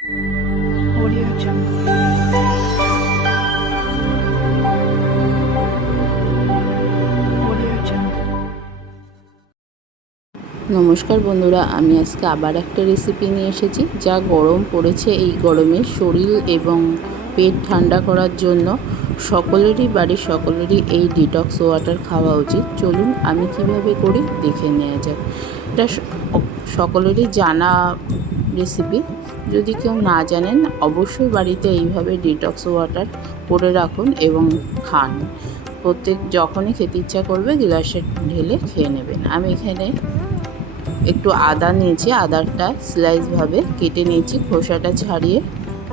Audio Jungle. নমস্কার বন্ধুরা, আমি আজকে আবার একটা রেসিপি নিয়ে এসেছি, যা গরম পড়েছে এই গরমে শরীর এবং পেট ঠান্ডা করার জন্য। সকলেরই বাড়ির সকলেরই এই ডিটক্স ওয়াটার খাওয়া উচিত। চলুন আমি কীভাবে করি, দেখে নেওয়া যাক। এটা সকলেরই জানা রেসিপি যদি কেউ না জানেন, অবশ্যই বাড়িতে এইভাবে ডিটক্স ওয়াটার করে রাখুন এবং খান। প্রত্যেক যখনই খেতে ইচ্ছা করবে, গ্লাসে ঢেলে খেয়ে নেবেন। আমি এখানে একটু আদা নিয়েছি। আদারটা স্লাইসভাবে কেটে নিয়েছি। খোসাটা ছাড়িয়ে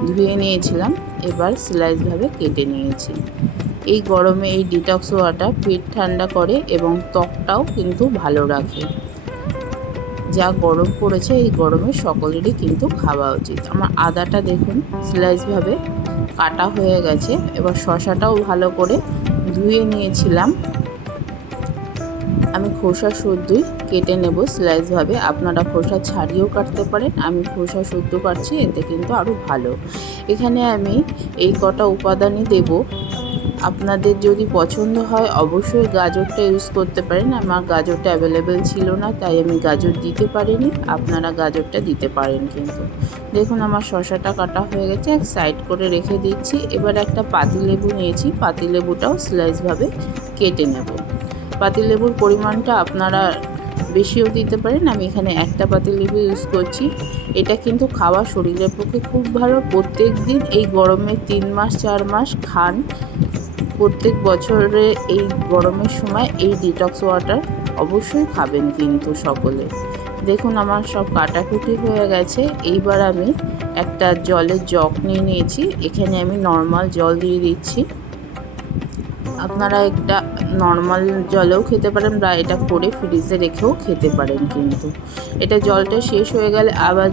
ধুয়ে নিয়েছিলাম। এবার স্লাইসভাবে কেটে নিয়েছি। এই গরমে এই ডিটক্স ওয়াটার পেট ঠান্ডা করে এবং ত্বকটাও কিন্তু ভালো রাখে। যা গরম পড়েছে, এই গরমে সকলেরই কিন্তু খাওয়া উচিত। আমার আদাটা দেখুন স্লাইসভাবে কাটা হয়ে গেছে। এবার শশাটাও ভালো করে ধুয়ে নিয়েছিলাম। আমি খোসা শুদ্ধই কেটে নেব স্লাইসভাবে আপনারা খোসা ছাড়িয়েও কাটতে পারেন, আমি খোসা শুদ্ধ কাটছি, এতে কিন্তু আরও ভালো। এখানে আমি এই কটা উপাদানই দেব। আপনাদের যদি পছন্দ হয়, অবশ্যই গাজরটা ইউজ করতে পারেন। আমার গাজরটা অ্যাভেলেবেল ছিল না, তাই আমি গাজর দিতে পারিনি। আপনারা গাজরটা দিতে পারেন কিন্তু। দেখুন, আমার শশাটা কাটা হয়ে গেছে। এক সাইড করে রেখে দিচ্ছি। এবার একটা পাতিলেবু নিয়েছি। পাতিলেবুটাও স্লাইসভাবে কেটে নেব। পাতিলেবুর পরিমাণটা আপনারা বেশিও দিতে পারেন। আমি এখানে একটা পাতিলেবু ইউজ করছি। এটা কিন্তু খাওয়া শরীরের পক্ষে খুব ভালো। প্রত্যেক দিন এই গরমে তিন মাস, চার মাস খান। প্রত্যেক বছরে এই গরমের সময় এই ডিটক্স ওয়াটার অবশ্যই খাবেন কিন্তু সকলে। দেখুন আমার সব কাটাকুটি হয়ে গেছে। এইবার আমি একটা জলের জগ নিয়ে নিয়েছি। এখানে আমি নর্মাল জল দিয়ে দিচ্ছি। আপনারা একটা নর্মাল জলেও খেতে পারেন বা এটা করে ফ্রিজে রেখেও খেতে পারেন কিন্তু। এটা জলটা শেষ হয়ে গেলে আবার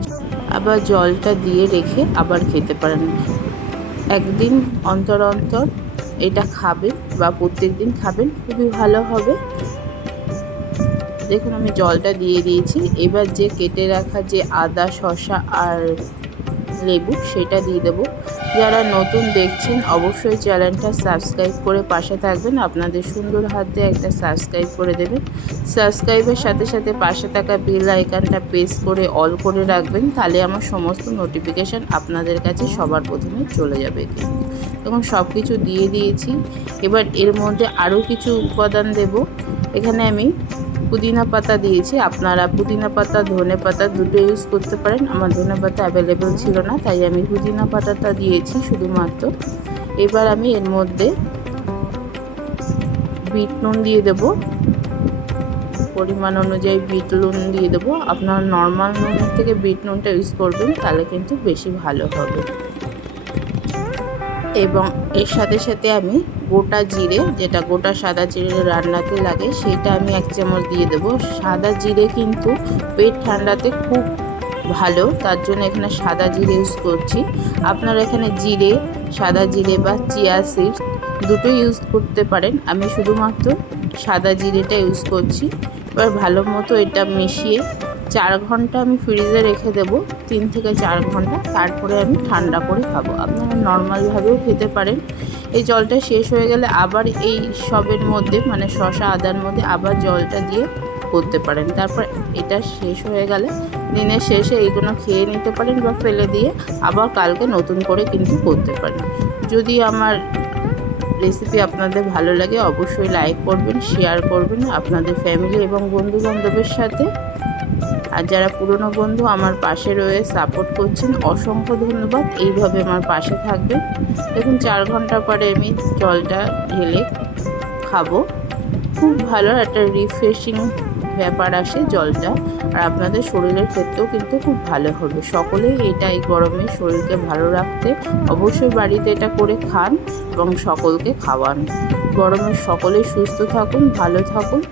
আবার জলটা দিয়ে রেখে আবার খেতে পারেন। একদিন অন্তর অন্তর এটা খাবেন বা প্রত্যেক দিন খাবেন, খুবই ভালো হবে। দেখুন, আমি জলটা দিয়ে দিয়েছি। এবার যে কেটে রাখা যে আদা, শসা আর লেবু, সেটা দিয়ে দেবো। যারা নতুন দেখছেন, অবশ্যই চ্যানেলটা সাবস্ক্রাইব করে পাশে থাকবেন। আপনাদের সুন্দর হাতে একটা সাবস্ক্রাইব করে দেবেন। সাবস্ক্রাইবের সাথে সাথে পাশে থাকা বেল আইকনটা প্রেস করে, অল করে রাখবেন। তাহলে আমার সমস্ত নোটিফিকেশান আপনাদের কাছে সবার প্রথমে চলে যাবে। কিন্তু তখন সব কিছু দিয়ে দিয়েছি। এবার এর মধ্যে আরও কিছু উপাদান দেব। এখানে আমি পুদিনা পাতা দিয়েছি। আপনারা পুদিনা পাতা, ধনে পাতা দুটো ইউজ করতে পারেন। আমার ধনে পাতা অ্যাভেলেবেল ছিল না, তাই আমি পুদিনা পাতাটা দিয়েছি শুধুমাত্র। এবার আমি এর মধ্যে বিট নুন দিয়ে দেব। পরিমাণ অনুযায়ী বিট নুন দিয়ে দেবো। আপনারা নর্মাল নুনের থেকে বিট নুনটা ইউজ করবেন, তাহলে কিন্তু বেশি ভালো হবে। এবং এর সাথে সাথে আমি গোটা জিরে, যেটা গোটা সাদা জিরে রান্নাতে লাগে, সেটা আমি এক চামচ দিয়ে দেবো। সাদা জিরে কিন্তু পেট ঠান্ডাতে খুব ভালো, তার জন্য এখানে সাদা জিরে ইউজ করছি। আপনারা এখানে জিরে, সাদা জিরে বা চিয়া সিড দুটো ইউজ করতে পারেন। আমি শুধুমাত্র সাদা জিরেটা ইউজ করছি। এবার ভালো মতো এটা মিশিয়ে চার ঘণ্টা আমি ফ্রিজে রেখে দেব, তিন থেকে চার ঘণ্টা। তারপরে আমি ঠান্ডা করে খাব। আপনারা নর্মালভাবেও খেতে পারেন। এই জলটা শেষ হয়ে গেলে আবার এই সবের মধ্যে মানে শশা আদার মধ্যে আবার জলটা দিয়ে করতে পারেন। তারপর এটা শেষ হয়ে গেলে দিনের শেষে এইগুলো খেয়ে নিতে পারেন বা ফেলে দিয়ে আবার কালকে নতুন করে কিন্তু করতে পারেন। যদি আমার রেসিপি আপনাদের ভালো লাগে, অবশ্যই লাইক করবেন, শেয়ার করবেন আপনাদের ফ্যামিলি এবং বন্ধু বান্ধবের সাথে। আর যারা পুরনো বন্ধু, আমার পাশে রয়ে সাপোর্ট করছেন, অসংখ্য ধন্যবাদ। এইভাবে আমার পাশে থাকবেন। দেখুন, চার ঘণ্টা পরে আমি জলটা ঢেলে খাব। খুব ভালো একটা রিফ্রেশিং ব্যাপার আসে জলটা। আর আপনাদের শরীরের ক্ষেত্রেও কিন্তু খুব ভালো হবে। সকলেই এটা এই গরমে শরীরকে ভালো রাখতে অবশ্যই বাড়িতে এটা করে খান এবং সকলকে খাওয়ান। গরমে সকলেই সুস্থ থাকুন, ভালো থাকুন।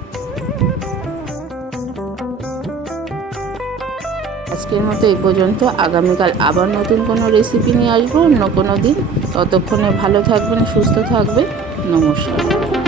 আজকের মতো এই পর্যন্ত। আগামীকাল আবার নতুন কোনো রেসিপি নিয়ে আসব। অন্য কোনো দিন। ততক্ষণে ভালো থাকবেন, সুস্থ থাকবেন। নমস্কার।